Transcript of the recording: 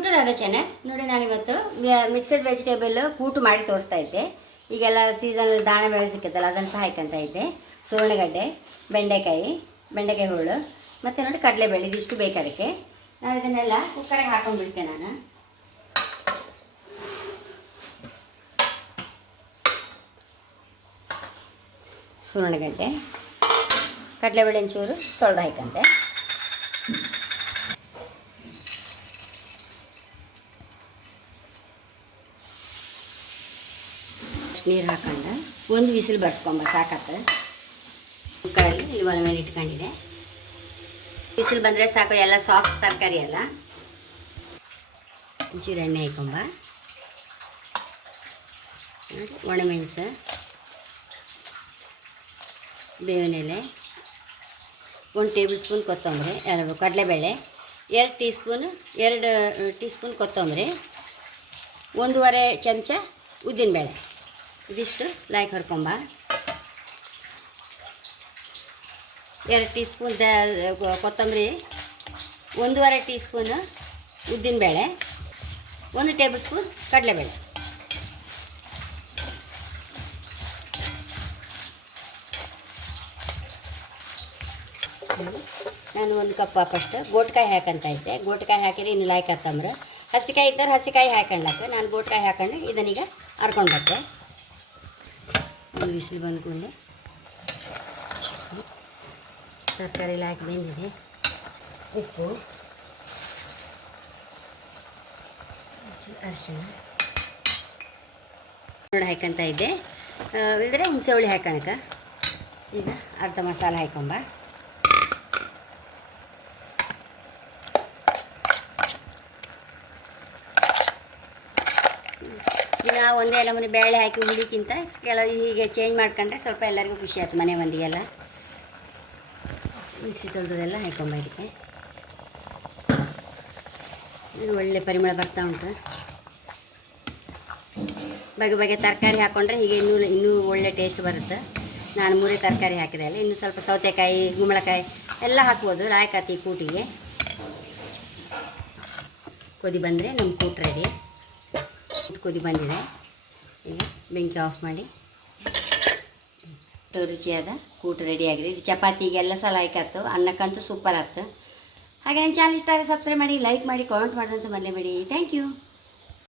Welcome to Radha channel. ನೋಡಿ, ನಾನಿವತ್ತು mixed vegetable ಕೂಟು ಮಾಡಿ ತೋರಿಸ್ತಾ ಇದ್ದೆ. ಈಗೆಲ್ಲ ಸೀಸನ್ ದಾಣ ಬೆಳೆ ಸಿಕ್ಕತ್ತಲ್ಲ, ಅದನ್ನು ಸಹ ಹಾಕಂತ ಇದ್ದೆ. ಸುವರ್ಣಗಡ್ಡೆ, ಬೆಂಡೆಕಾಯಿ ಹೋಳು ಮತ್ತು ನೋಡಿ ಕಡಲೆಬೇಳೆ, ಇದಿಷ್ಟು ಬೇಕು ಅದಕ್ಕೆ. ನಾವು ಇದನ್ನೆಲ್ಲ ಕುಕ್ಕರಿಗೆ ಹಾಕೊಂಡ್ಬಿಡ್ತೆ. ನಾನು ಸುವರ್ಣಗಡ್ಡೆ, ಕಡಲೆಬೇಳೆ ಒಂಚೂರು ತೊಳೆದು ಹಾಕಂತೆ. ನೀರು ಹಾಕೊಂಡು ಒಂದು ವಿಸಿಲ್ ಬರ್ಸ್ಕೊಂಬ ಸಾಕತ್ತೆ. ಕುಕ್ಕರಲ್ಲಿ ಇಲ್ಲಿ ಒಲೆ ಮೇಲೆ ಇಟ್ಕೊಂಡಿದೆ. ವಿಸಿಲ್ ಬಂದರೆ ಸಾಕು, ಎಲ್ಲ ಸಾಫ್ಟ್ ತರಕಾರಿ ಎಲ್ಲ. ಒಂಚೂರು ಎಣ್ಣೆ ಹಾಕೊಂಬ, ಒಣಮೆಣಸು, ಬೇವಿನ ಎಲೆ, 1 ಟೇಬಲ್ ಸ್ಪೂನ್ ಕೊತ್ತಂಬರಿ, ಕಡಲೆಬೇಳೆ, 2 ಟೀ ಸ್ಪೂನ್ ಕೊತ್ತಂಬರಿ, 1.5 ಚಮಚ ಉದ್ದಿನಬೇಳೆ, ಇದಿಷ್ಟು ಲೈಕ್ ಹರ್ಕೊಂಬ. 2 ಟೀ ಸ್ಪೂನ್ ಕೊತ್ತಂಬರಿ, 1.5 ಟೀ ಸ್ಪೂನ್ ಉದ್ದಿನಬೇಳೆ, 1 ಟೇಬಲ್ ಸ್ಪೂನ್ ಕಡಲೆಬೇಳೆ. ನಾನು 1 ಕಪ್ ಹಾಕಷ್ಟು ಗೋಟ್ಕಾಯಿ ಹಾಕಂತ ಇದ್ದೆ. ಗೋಟ್ಕಾಯಿ ಹಾಕಿದ್ರೆ ಇನ್ನು ಲೈಕ್ ಹತ್ತಂಬ್ರೆ. ಹಸಿಕಾಯಿ ಇದ್ದರೆ ಹಸಿಕಾಯಿ ಹಾಕೊಂಡ್ಲಕ್ಕೆ ನಾನು ಗೋಟ್ಕಾಯಿ ಹಾಕೊಂಡು ಇದನ್ನೀಗ ಹರ್ಕೊಂಡು ಬರ್ತೇ. ಒಂದು ಬಿಸಿಲು ಬಂದ್ಕೊಂಡೆ ತರಕಾರಿ ಎಲ್ಲ ಹಾಕಿ ಬೆಂದಿದೆ. ಉಪ್ಪು, ಅರಿಶಿಣ ನೋಡಿ ಹಾಕಂತ ಇದ್ದೆ. ಇಲ್ಲದ್ರೆ ಹುಣಸೆ ಹುಳಿ ಹಾಕೋಣಕ. ಈಗ ಅರ್ಧ ಮಸಾಲೆ ಹಾಕೊಂಬ. ದಿನ ಒಂದೇ ನಮೂನೆ ಬೇಳೆ ಹಾಕಿ ಹುಳಿಕ್ಕಿಂತ ಕೆಲವು ಹೀಗೆ ಚೇಂಜ್ ಮಾಡ್ಕೊಂಡ್ರೆ ಸ್ವಲ್ಪ ಎಲ್ಲರಿಗೂ ಖುಷಿ ಆಯ್ತು. ಮನೆ ಮಂದಿಗೆಲ್ಲ ಮಿಕ್ಸಿ ತೊಳೆದೆಲ್ಲ ಹಾಕೊಂಬ. ಇದಕ್ಕೆ ಒಳ್ಳೆ ಪರಿಮಳ ಬರ್ತಾ ಉಂಟು. ಬಗೆ ತರಕಾರಿ ಹಾಕ್ಕೊಂಡ್ರೆ ಹೀಗೆ ಇನ್ನೂ ಒಳ್ಳೆ ಟೇಸ್ಟ್ ಬರುತ್ತೆ. ನಾನು 3 ತರಕಾರಿ ಹಾಕಿದೆ ಅಲ್ಲ, ಇನ್ನು ಸ್ವಲ್ಪ ಸೌತೆಕಾಯಿ, ಗುಂಬಳಕಾಯಿ ಎಲ್ಲ ಹಾಕ್ಬೋದು. ಲಾಯ್ಕಾತಿ ಕೂಟಿಗೆ. ಕೊದಿ ಬಂದರೆ ನಮ್ಮ ಕೂಟು ರೆಡಿ. ಕುದಿ ಬಂದಿದೆ. ಈಗ ಬೆಂಕಿ ಆಫ್ ಮಾಡಿ ರುಚಿಯಾದ ಕೂಟು ರೆಡಿಯಾಗಿದೆ. ಇದು ಚಪಾತಿಗೆಲ್ಲ ಸಹ ಲೈಕ್ ಆಯ್ತು, ಅನ್ನಕ್ಕಂತೂ ಸೂಪರ್ ಆಯ್ತು. ಹಾಗೆ ನನ್ನ ಚಾನಲ್ ಇಷ್ಟ ಆದರೆ ಸಬ್ಸ್ಕ್ರೈಬ್ ಮಾಡಿ, ಲೈಕ್ ಮಾಡಿ, ಕಾಮೆಂಟ್ ಮಾಡಿದಂತೂ ಮರಲೇಬೇಡಿ. Thank you.